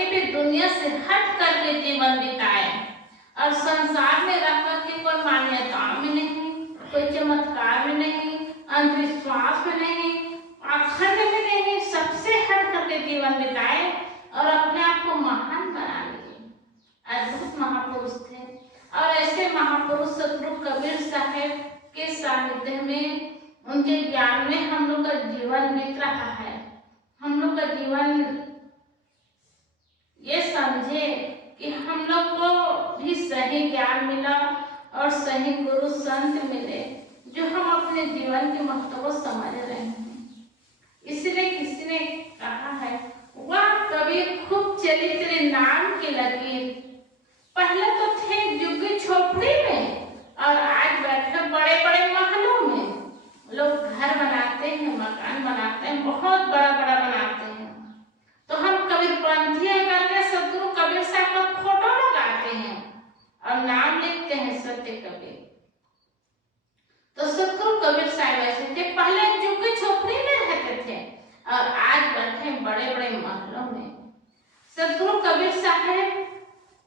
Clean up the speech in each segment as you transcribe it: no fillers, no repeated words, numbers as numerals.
करके भी दुनिया से हट करके जीवन बिताए और संसार में रह करके कोई मान्यता में नहीं, कोई चमत्कार में नहीं, अंधविश्वास में नहीं, पाखंड में नहीं, सबसे हट करके जीवन बिताए और अपने आप को महान बना लिए। अद्भुत महापुरुष थे और ऐसे महापुरुष सतगुरु कबीर साहब के सानिध्य में, उनके ज्ञान में हम लोग का जीवन बीत रहा है। हम लोग का जीवन ये समझे कि हम लोग को भी सही ज्ञान मिला और सही गुरु संत मिले जो हम अपने जीवन के महत्व को समझ रहे हैं। इसलिए किसी ने कहा है, वह कबीर खूब चली तेरे नाम की लकीर। पहले तो थे झुग्गी झोपड़ी में और आज बैठे बड़े बड़े महलों में। लोग घर बनाते हैं, मकान बनाते हैं, बहुत बड़ा बड़ा बनाते हैं। तो हम कबीरपंथी करके सतगुरु कबीर साहब का फोटो लगाते हैं और नाम लिखते हैं सत्य कबीर। तो सतगुरु कबीर साहब ऐसे थे, पहले झुग्गी झोपड़ी में रहते थे और आज बैठे बड़े बड़े महलों में। सतगुरु कबीर साहब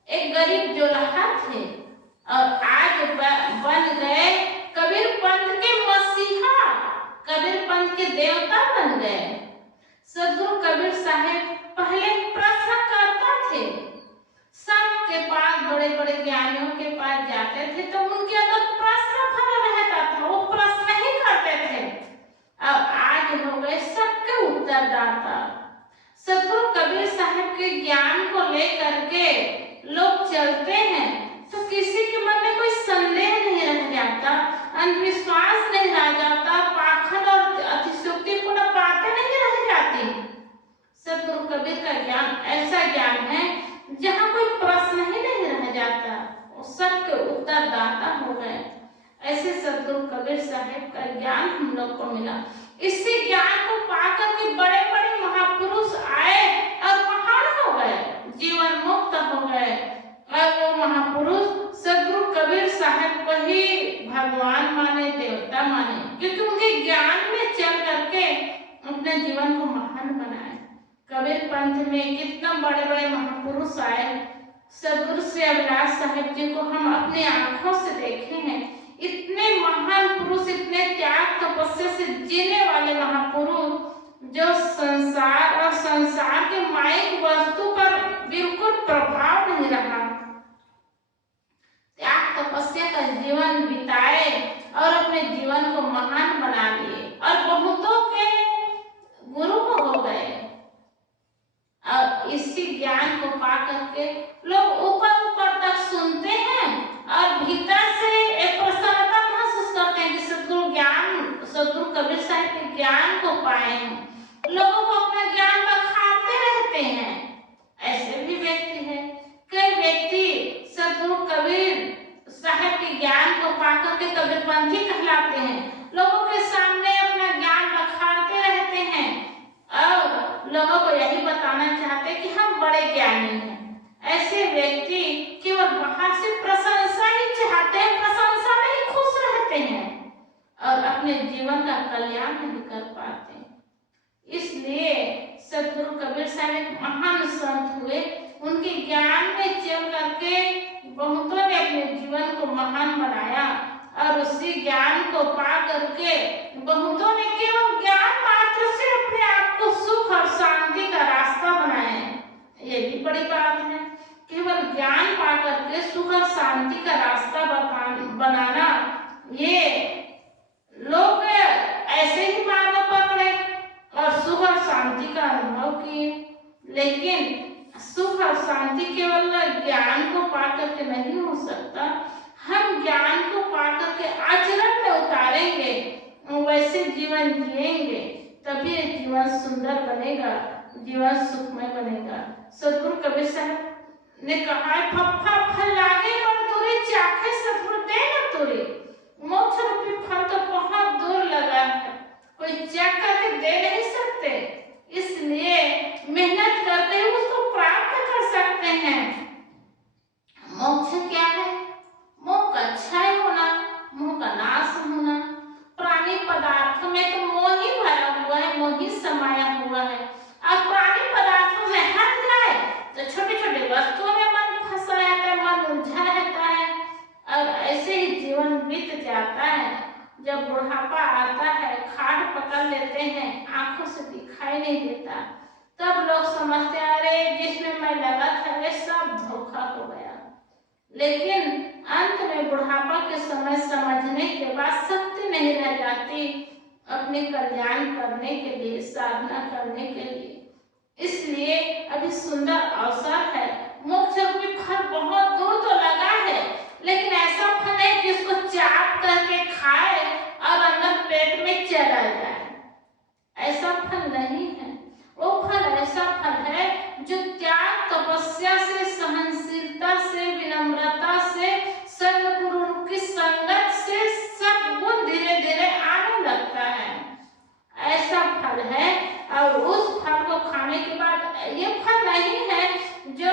एक गरीब जोलहा थे और आज बन गए कबीर पंथ के मसीहा, कबीर पंथ के देवता बन गए। सतगुरु कबीर साहब पहले प्रश्न करता थे, सबके पास, बड़े बड़े ज्ञानियों के पास जाते थे तो उनके अंदर प्रश्न भरा रहता था, वो प्रश्न ही करते थे। अब आज हो गए सबके उत्तरदाता। सतगुरु कबीर साहब के ज्ञान को लेकर के लोग चलते हैं तो किसी के मन में कोई संदेह नहीं रह जाता, अंधविश्वास नहीं रह जाता, पाखंड और अतिशयोक्तिपूर्ण बातें नहीं रह जाती। सतगुरु कबीर का ज्ञान ऐसा ज्ञान है जहाँ कोई प्रश्न ही नहीं रह जाता, वो सबके उत्तरदाता हो गए। ऐसे सतगुरु कबीर साहब का ज्ञान हम लोग को मिला। इसी ज्ञान को पाकर के बड़े बड़े महापुरुष आए और महान हो गए, जीवन मुक्त हो गए। और वो महापुरुष सतगुरु कबीर साहब को ही भगवान माने, देवता माने, क्योंकि उनके ज्ञान में चल करके अपने जीवन को महान बनाए। कबीर पंथ में कितना बड़े बड़े महापुरुष आए। सतगुरु श्री अविनाश साहब जी को हम अपने आंखों से देखे हैं। इतने महान पुरुष, इतने त्याग तपस्या से जीने वाले महापुरुष जो संसार और संसार के मायिक वस्तु पर बिल्कुल प्रभाव नहीं रहा, त्याग तपस्या का जीवन बिताए और अपने जीवन को महान बना लिए और बहुतों के गुरु हो गए। और इसी ज्ञान को पा करके लोग ऊपर ऊपर तक सुनते हैं और भीतर से एक प्रसन्नता महसूस करते हैं कि सतगुरु कबीर साहब के ज्ञान को पाए हैं। लोगों को अपना ज्ञान बखारते रहते हैं। ऐसे भी व्यक्ति हैं, कई व्यक्ति सतगुरु कबीर साहब के ज्ञान को पाकर के कबीरपंथी कहलाते हैं। लोगों के सामने अपना ज्ञान बखारते रहते हैं और लोगों को यही बताना चाहते हैं कि हम बड़े ज्ञानी हैं। ऐसे व्यक्ति केवल बाहर से प्रशंसा ही चाहते हैं, प्रशंसा में ही खुश रहते हैं और अपने जीवन का कल्याण नहीं कर पाते। इसलिए सतगुरु कबीर साहब एक महान संत हुए। उनके ज्ञान में चल करके बहुतों ने अपने जीवन को महान बनाया और उसी ज्ञान को पा करके बहुतों ने केवल ज्ञान मात्र से अपने आप को सुख और शांति का रास्ता बनाया। ये भी बड़ी बात है, केवल ज्ञान पा करके सुख और शांति का रास्ता बनाना। ये लोग ऐसे ही मार्ग पकड़े और सुख और शांति का अनुभव किए, लेकिन सुख और शांति केवल ज्ञान को पा करके नहीं हो सकता। हम ज्ञान को पा करके आचरण में उतारेंगे, वैसे जीवन जिएंगे, तभी जीवन सुंदर बनेगा, जीवन सुखमय बनेगा। सतगुरु कबीर साहब ने कहा है, फफा फल लागे पर दूरी चाखे सतगुरु दे न तुरी। मोक्ष रूपी फल तो बहुत दूर लगा है, कोई चाख करके दे नहीं सकते, इसलिए मेहनत करते हुए उसको प्राप्त कर सकते हैं। मोक्ष क्या है? मोह का क्षय होना, मोह का नाश होना। प्राणी पदार्थों में तो मोह ही भरा हुआ है, मोह ही समाया हुआ है। अब प्राणी पदार्थों से हट जाए तो बीत जाता है, जब बुढ़ापा आता है, खाट पकड़ लेते हैं, आंखों से दिखाई नहीं देता, तब लोग समझते हैं अरे जिसमें मैं लगा था वे सब धोखा हो गया। लेकिन अंत में बुढ़ापा के समय समझने के बाद शक्ति नहीं रह जाती अपने कल्याण करने के लिए, साधना करने के लिए। इसलिए अभी सुंदर अवसर है। मोक्ष रूपी फल बहुत दूर तो लगा है, लेकिन ऐसा फल है जिसको चाट करके खाए और अंदर पेट में चला जाए, ऐसा फल नहीं है। वो फल ऐसा फल है जो त्याग, तपस्या से, सहनशीलता से, विनम्रता से, सद्गुरु की संगत से सब गुण धीरे धीरे आने लगता है, ऐसा फल है। और उस फल को खाने के बाद ये फल नहीं है जो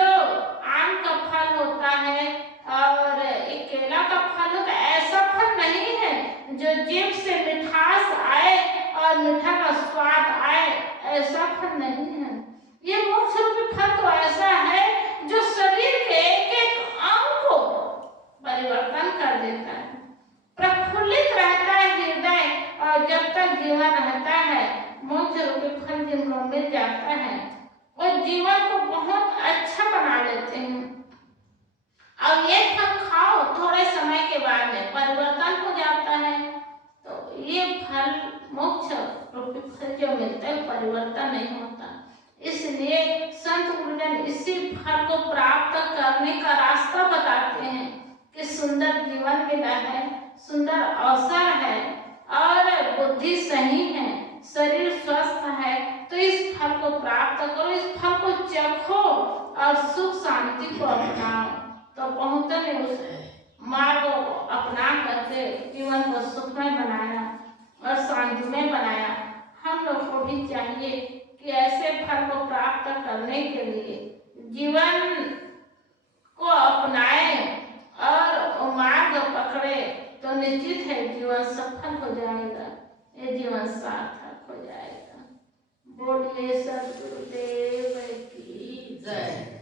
आम का फल होता है और एक केला का फल होता है, ऐसा फल नहीं है जो जीभ से मिठास आए और मीठा का स्वाद आए, ऐसा फल नहीं है। ये मोक्ष रूपी फल तो ऐसा है जो शरीर के एक एक अंग को परिवर्तन कर देता है, प्रफुल्लित रहता है हृदय, और जब तक जीवन रहता है मोक्ष रूपी फल जिनको मिल जाता है वो जीवन को बहुत अच्छा बना लेते हैं। अब ये फल खाओ, थोड़े समय के बाद में परिवर्तन हो जाता है, तो ये फल मोक्ष रूपी फल जो मिलता है परिवर्तन नहीं होता। इसलिए संत गुरुजन इसी फल को प्राप्त करने का रास्ता बताते हैं कि सुंदर जीवन मिला है, सुंदर अवसर है और बुद्धि सही है, शरीर स्वस्थ है, तो इस फल को प्राप्त करो, इस फल को चखो और सुख शांति को अपनाओ। तो बहुतों ने उस मार्ग को अपना करके जीवन को सुखमय बनाया और शांतिमय बनाया। हम लोग को भी चाहिए कि ऐसे फल को प्राप्त करने के लिए जीवन को अपनाए और मार्ग पकड़े, तो निश्चित है जीवन सफल हो जाएगा, ये जीवन सार्थक हो जाएगा। बोलिए सद्गुरुदेव की जय।